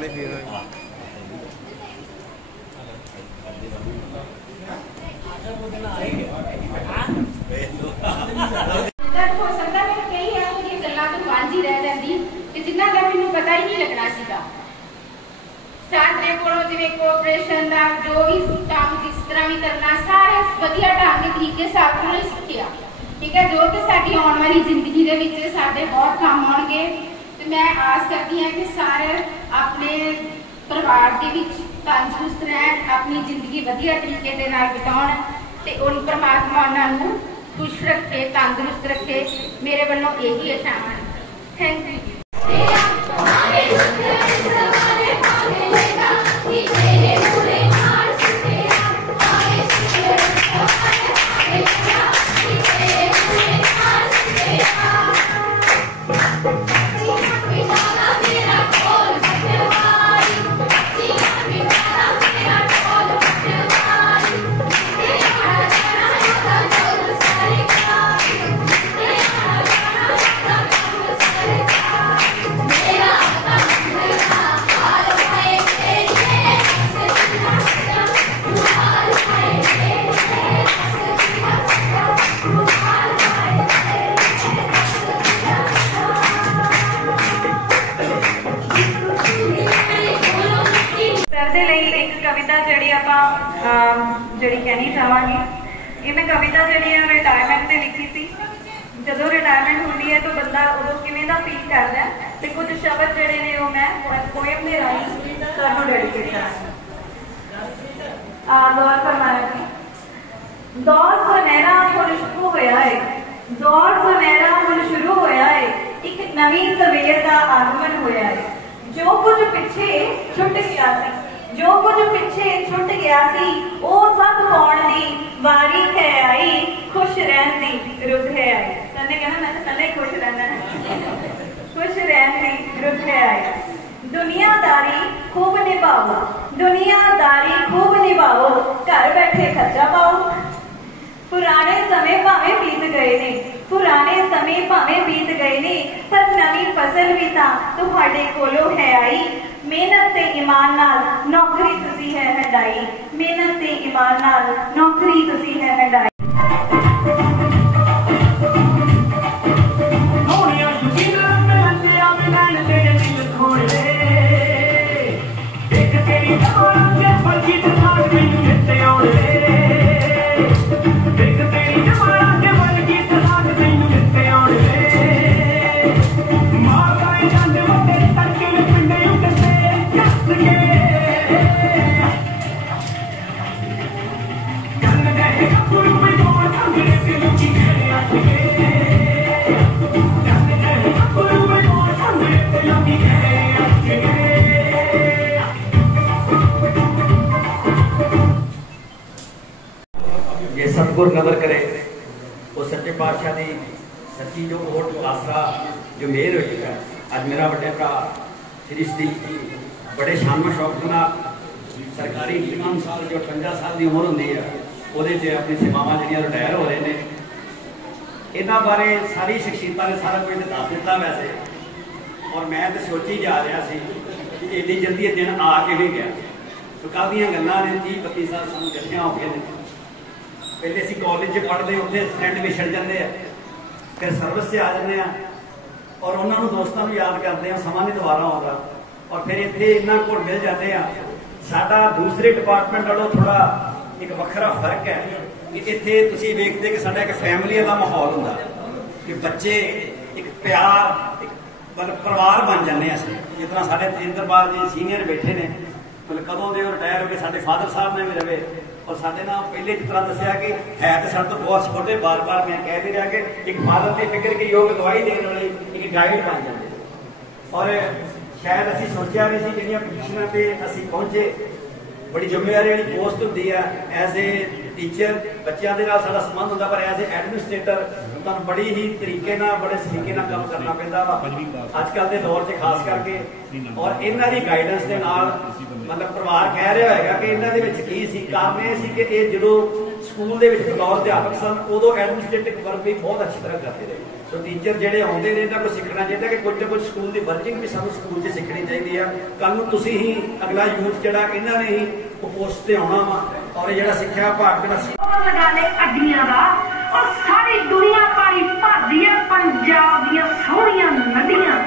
पानी पी रहे हो सकता है कई है गल्लां तो वांझ ही रह जाती कि जिन्ना का मैनू पता ही नहीं लगना सीगा। साडे कोलों जिवें कोऑपरेशन दा जो भी काम जिस तरह भी करना सारे वधिया ढंग के तरीके साथ ही सीखिया, ठीक है, जो कि साडी आने वाली जिंदगी दे विच साडे बहुत काम आउणगे। ते मैं आस करती हां कि सारे अपने परिवार दे विच तंदुरुस्त रहन, अपनी जिंदगी वधिया तरीके दे नाल बिताउण ते उन परमात्मा उन्हां नूं खुश रखे, तंदुरुस्त रखे। मेरे वालों यही आशावां हैं। Thank you. कहनी चाहवागी कि मैं कविता जी रिटायरमेंट से लिखी थी। जो रिटायरमेंट होती है तो बंदा उदों किवें दा फील करता है, तो कुछ शब्द जोड़े ने वो मैं पोएम के राही तुहानूं डेडिकेट करांगी। दौर फरमाया जी, दौर सुनहरा हुण शुरू होया है, दौर सुनहरा हुण शुरू होया है, एक नवी सवेर का आगमन होया है। जो कुछ पिछे छुट गया सी, जो कुछ पिछे छुट गया सी, ओ सब पाउण दी वारी है आई, खुश रहन दी रुत है आई। तन्ने कहना मैं तो तन्ने खुश रहना है, खुश रहन दी रुत है आई। दुनियादारी खूब निभाओ, दुनियादारी खूब निभाओ, घर बैठे खर्चा पाओ। पुराने समय भावें बीत गए ने, पुराने समय भावें बीत गए ने, पर नवी फसल भी तां तुहाडे कोलों है आई। मेहनत ते ईमान नाल नौकरी तुसी है हंडाई, मेहनत ते ईमान नाल नौकरी तुसी है हंडाई। सतगुर नज़र करे वो सच्चे पातशाह की सच्ची जो ओट आसरा जो मेहर हुई है। अज मेरा बड़े भरा श्री सतीश जी बड़े शान शौक के सरकारी इंतजाम साल जो 58 साल की उम्र होंगी है वो अपनी सेवावां जो रिटायर हो रहे हैं। इन्हों बारे सारी शख्सियत ने सारा कुछ दस दिता वैसे, और मैं तो सोची जा रहा कि एड्डी जल्दी दिन आ के नहीं गया। तो कल दी गल्लां ने 30-32 साल सानूं इकट्ठियां हो गए। पहले असीं कॉलेज पढ़ते उत्थे फ्रेंड विछड़ जाते हैं, फिर सर्विस से आ जाते हैं और उन्होंने दोस्तों को याद करते हैं, समा नहीं दोबारा आता और फिर इतने इन्होंने को मिल जाते हैं। साडा दूसरे डिपार्टमेंट वालों थोड़ा एक वखरा फर्क है कि इत्थे तुसीं वेखदे कि साडा एक फैमिली का माहौल हुंदा कि बच्चे एक प्यार एक परिवार बन जाते असीं। जिस तरह साडे तेंद्रपाल जी सीनियर बैठे ने, मतलब कदों दे रिटायर हो गए, साडे फादर साहब ने भी रहे और साडे नाल पहले जिस तरह दस्सिया कि है तो साडे तो बहुत छोटे, बार बार मैं कह दे रहा कि एक फादर की फिक्र की योग गवाही देने वाली एक गाइड बन जाते। और शायद असीं सोचा नहीं सी जिहड़ियां पोजीशनां ते असीं पहुंचे। बड़ी जिम्मेवारी वाली पोस्ट होंदी है एज ए टीचर, बच्चों के नाल साडा संबंध होंदा, पर एज ए एडमिनिस्ट्रेटर तुहानूं बड़ी ही तरीके नाल बड़े सलीके नाल काम करना पैंदा वा अजकल के दौर च खास करके। और इन्हां दी गाइडेंस दे नाल मतलब परिवार कह रहा है कि इन्हां दे विच की सी कारण ये सी कि ये जदों ਸਕੂਲ ਦੇ ਵਿੱਚ ਬਤੌਰ ਅਧਿਆਪਕ ਸਨ ਉਦੋਂ ਐਡਮਿਨਿਸਟ੍ਰੇਟਿਵ ਵਰਕ ਵੀ ਬਹੁਤ ਅੱਛੀ ਤਰ੍ਹਾਂ ਕਰਦੇ ਰਹੇ। ਸੋ ਟੀਚਰ ਜਿਹੜੇ ਆਉਂਦੇ ਨੇ ਇਹਨਾਂ ਨੂੰ ਸਿੱਖਣਾ ਚਾਹੀਦਾ ਕਿ ਕੁਝ ਨਾ ਕੁਝ ਸਕੂਲ ਦੀ ਵਰਕਿੰਗ ਵੀ ਸਾਨੂੰ ਸਕੂਲ 'ਚ ਸਿੱਖਣੀ ਚਾਹੀਦੀ ਆ। ਕੱਲ ਨੂੰ ਤੁਸੀਂ ਹੀ ਅਗਲਾ ਯੂਥ ਜਿਹੜਾ ਇਹਨਾਂ ਨੇ ਹੀ ਪੋਸਟ ਤੇ ਆਉਣਾ ਵਾ ਔਰ ਜਿਹੜਾ ਸਿੱਖਿਆ ਭਾਗ ਦਾ ਲਗਾ ਲੈ ਅੱਡੀਆਂ ਦਾ ਔਰ ਸਾਰੀ ਦੁਨੀਆ ਪਾਣੀ ਭਰਦੀ ਹੈ ਪੰਜਾਬ ਦੀਆਂ ਸੋਹਣੀਆਂ ਨਦੀਆਂ।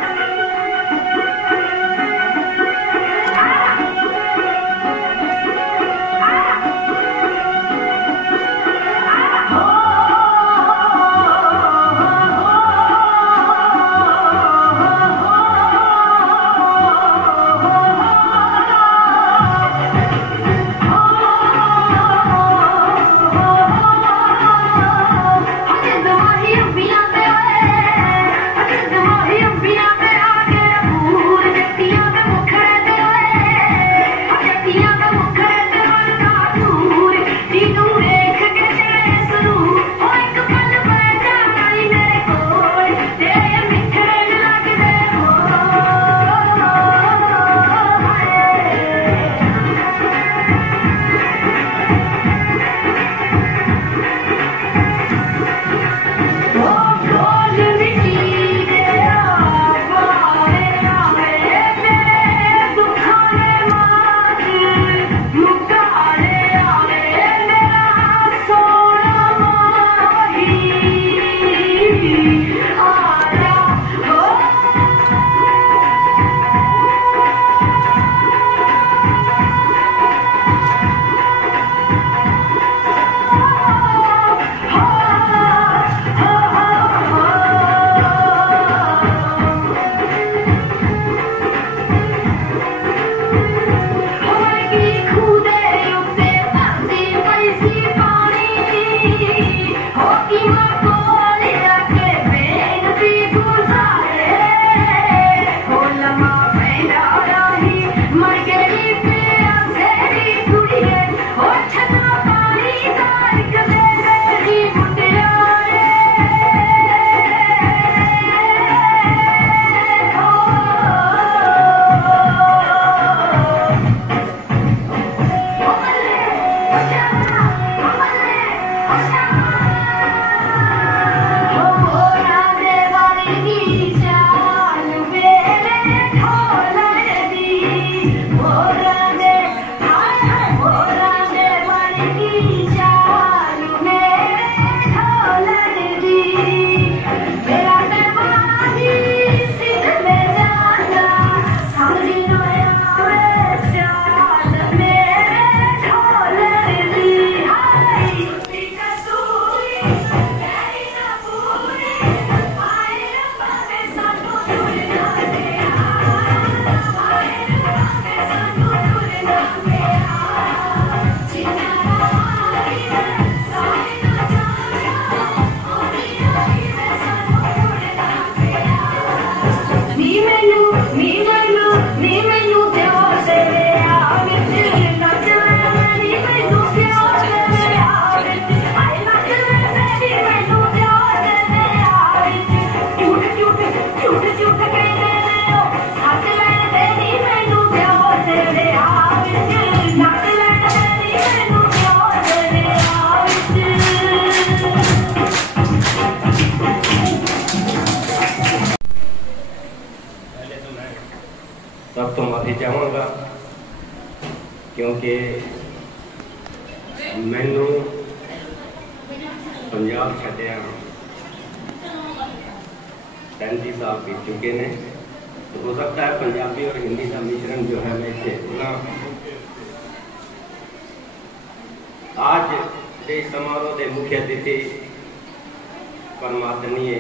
सब तो माफी चाहूँगा क्योंकि मैनू पंजाब छड्डिया 35 साल बीत चुके हैं। तो हो सकता है पंजाबी और हिंदी का मिश्रण जो है मैं इसे सुना। आज के समारोह के मुख्य अतिथि परमात्मीय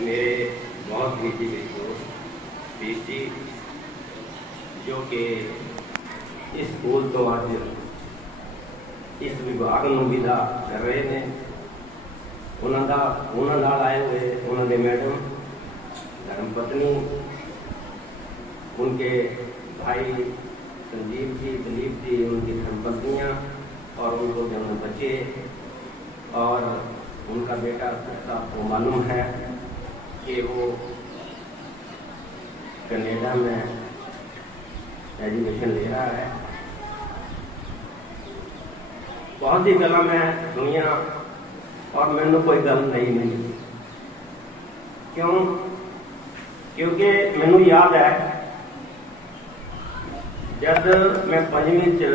मेरे बहुत निजी दोस्त पीस जी जो कि इस स्कूल तो अज इस विभाग में विदा कर रहे हैं। उन्होंने आए हुए उन्होंने मैडम धर्मपत्नी उनके भाई संजीव जी दिलीप जी उनकी धर्मपत्नियाँ और उनको जन्म बच्चे और उनका बेटा आपको मालूम है कि वो कनाडा में एजुकेशन ले रहा है। बहुत ही गल्लां मैं सुनिया और मैनू कोई गल नहीं मिली। क्यों? क्योंकि मैनू याद है जब मैं 5वीं च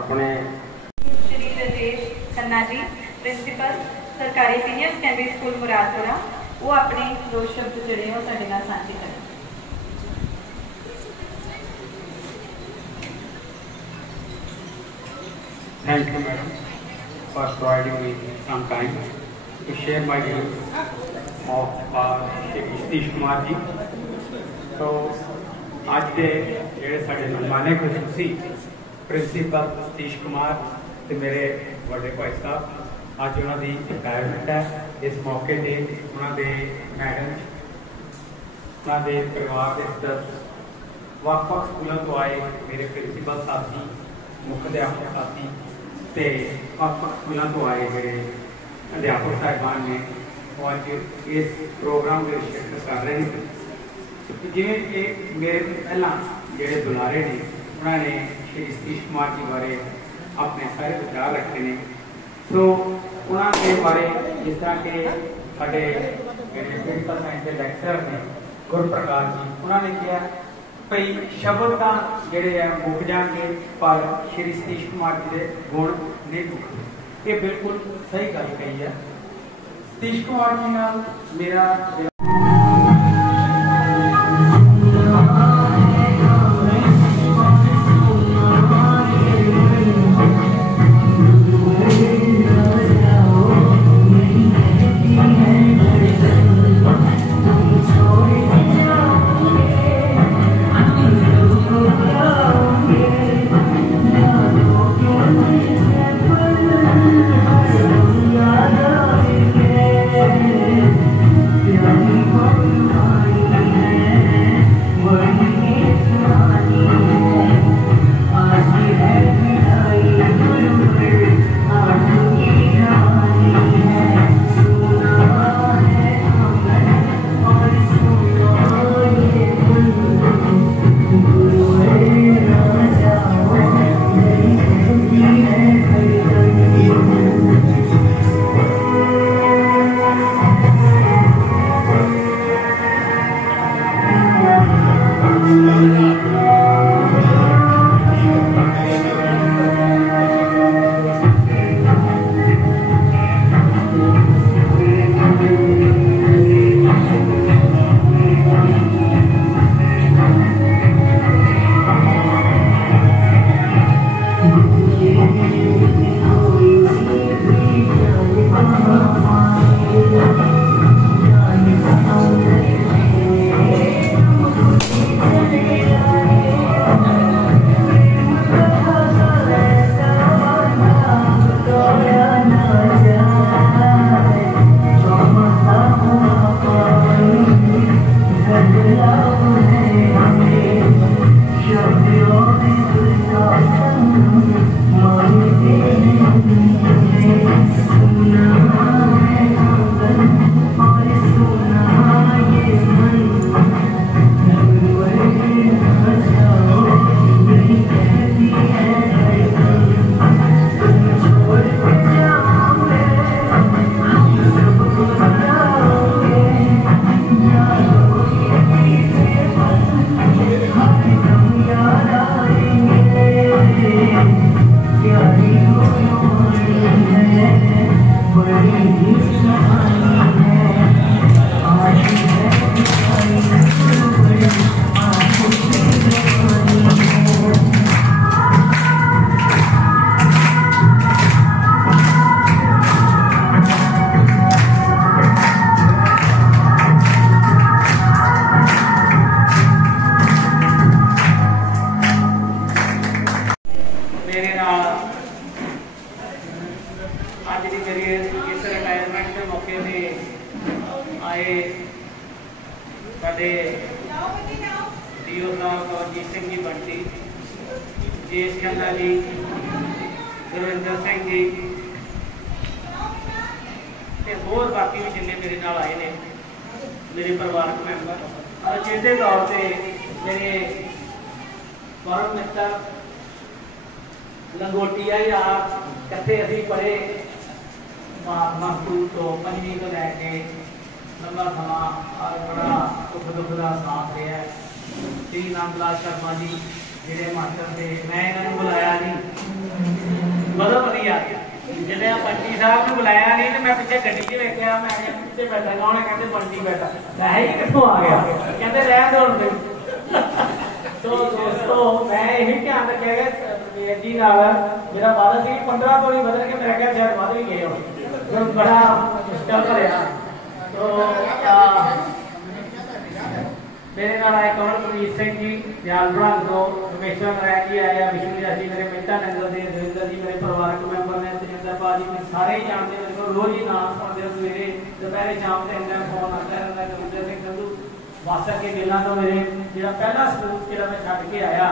अपने श्री राजेश खन्ना जी प्रिंसीपल सरकारी सीनियर सेकेंडरी स्कूल मुरादपुरा वो अपने 2 शब्द जोड़े हो साडे नाल साझे करें। Thank you, madam, for providing me some time to share my views of Satish Kumar ji. So, आज के जेड़े साडे मेहमाने खुशी प्रिंसीपल सतीश कुमार ते मेरे बड़े भाई साहब आज उन्होंने रिटायरमेंट है। इस मौके पर उन्होंने मैडम उन्होंने परिवार के सदस्य ਵੱਖ-ਵੱਖ स्कूलों तो आए मेरे प्रिंसीपल साथी मुख्य अध्यापक साथी ते ਵੱਖ-ਵੱਖ स्कूलों तो आए मेरे अध्यापक साहिबान ने वो अज इस प्रोग्राम में शिरकत कर रहे हैं। जिवें कि मेरे पहला जोड़े बुलारे ने उन्होंने श्री सतीश कुमार जी बारे अपने सारे विचार रखे ने। सो उन्होंने बारे जिस तरह के साढ़े पोलिटिकल साइंस के लेक्चरर ने गुरप्रकाश जी उन्होंने कहा भाई शब्द का जोड़े है मुक जाएंगे पर श्री सतीश कुमार जी के गुण नहीं मुकते। ये बिल्कुल सही गल कही है। सतीश कुमार जी नाल मेरा लंगोटिया यार कट्ठे असीं पढ़े महात्मा स्कूल तो 5वीं तो लैके लंबा समा और बड़ा सुख दुख का साथ रहा है। श्री नंदलाल शर्मा जी जिहड़े मास्टर थे, मैं इन्होंने बुलाया नहीं, मतलब नहीं आ गया जिन्हें बंटी साहब ने बुलाया नहीं तो मैं पिछले गड्डी च वेख्या, मैं पिछे बैठा कौन है, कहते बंटी बैठा, मैं ही कितों आ गया, कहते रह दो तो दोस्तों मैं यही ध्यान रखा जी नाल मेरा वादा सी 15 तो नहीं बदल के मैं क्या शायद वध भी गए हो, बड़ा मुश्किल भरिया। तो मेरे नाल आए कमलप्रीत सिंह जी दयाल भड़ंग तो, रमेश्वर नारायण जी आया, विष्णु जी मेरे मित्ता नंदल दे, दविंदर जी मेरे परिवारक मैंबर ने, तजिंदर बाजी मेरे सारे ही जानते मेरे को रोज ही नाम सुनते, सवेरे दोपहर शाम से इन्ना फोन आता रहता। कविंदर सिंह संधू वासा के दिलों तो मेरे जो पहला स्कूल जो मैं छड्ड के आया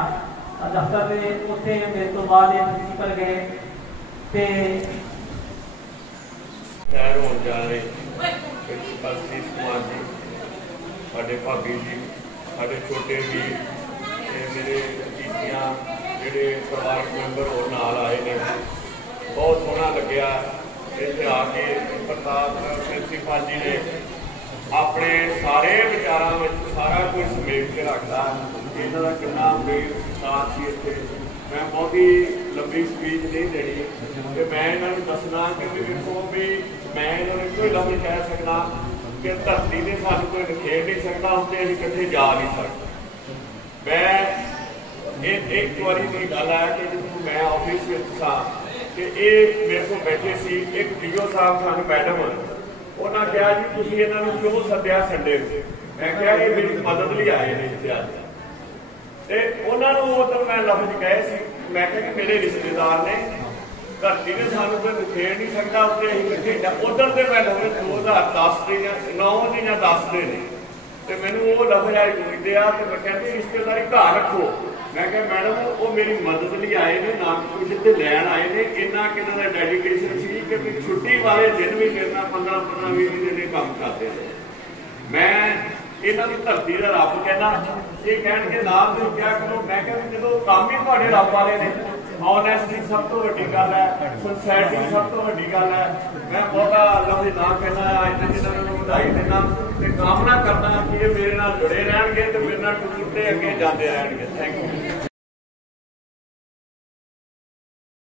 दफ्तर से, उत्थे मेरे तो बाद प्रिंसीपल गए तो खैर हो जा रहे प्रिंसीपल सतीश कुमार जी, साडे भाभी जी, साडे छोटे भी मेरे भतीजियां जिहड़े परिवारक मैंबर होर नाल आए ने, बहुत सोहना लग्या इत्थे आके। प्रताप प्रिंसीपल जी ने अपने सारे विचारों में सारा कुछ समेट के रखता, इन्हों का कितना मेल साथ ही इतने। मैं बहुत ही लंबी स्पीच नहीं देनी कि मैं इन्होंने दसना कि देखो भी मैं इन्होंने कोई लफ्ज़ कह सकना कि धरती ने सानू कोई निखेर नहीं सकता, उससे अभी कट्ठे जा नहीं सकते। मैं एक बारी की गल है कि जो मैं ऑफिस में सा कि ये मेरे को बैठे सी एक टीओ साहब सन मैडम, उन्होंने कहा जी तुसीं इन्हां नूं क्यों सद्दिया संडे नूं? मैं कहा ये मेरी मदद लिए आए ने इत्थे अज। ते उन्होंने उधर मैं लफ्ज कहे सी, मैं कहा कि मेरे रिश्तेदार ने, धरती ने सानू कोई निखेर नहीं सकता, उससे असीं कट्ठे उधर के मैं लफ्ज 2010 के या 9 के या 10 के ने, तो मैनू वो लफ्ज आज पूछते आ तो मैं कहती रिश्तेदारी घर रखो। मैं कहा मैडम वो मेरी मदद लिए आए ने, ना कुछ इतने लैन आए ने, इन्ना कि इन्होंने डेडिकेशन सी कि छुट्टी वाले दिन भी मेरे 15-20 दिन काम करते हैं। मैं इन्हों की धरती का रब कहना, ये कह के नाम से क्या करो, मैं कहूँ जो काम ही थोड़े रब वाले ने, ऑनेस्टी सब तो वड्डी गल है, सिंसैरिटी सब तो वड्डी गल है। मैं बहुता लफ्ज ना कहना, अज जिन्होंने बधाई देना ते कामना करना कि ये मेरे नाल जुड़े रहणगे ते मेरे नाल टुर ते अगे जाते रहणगे। Thank you.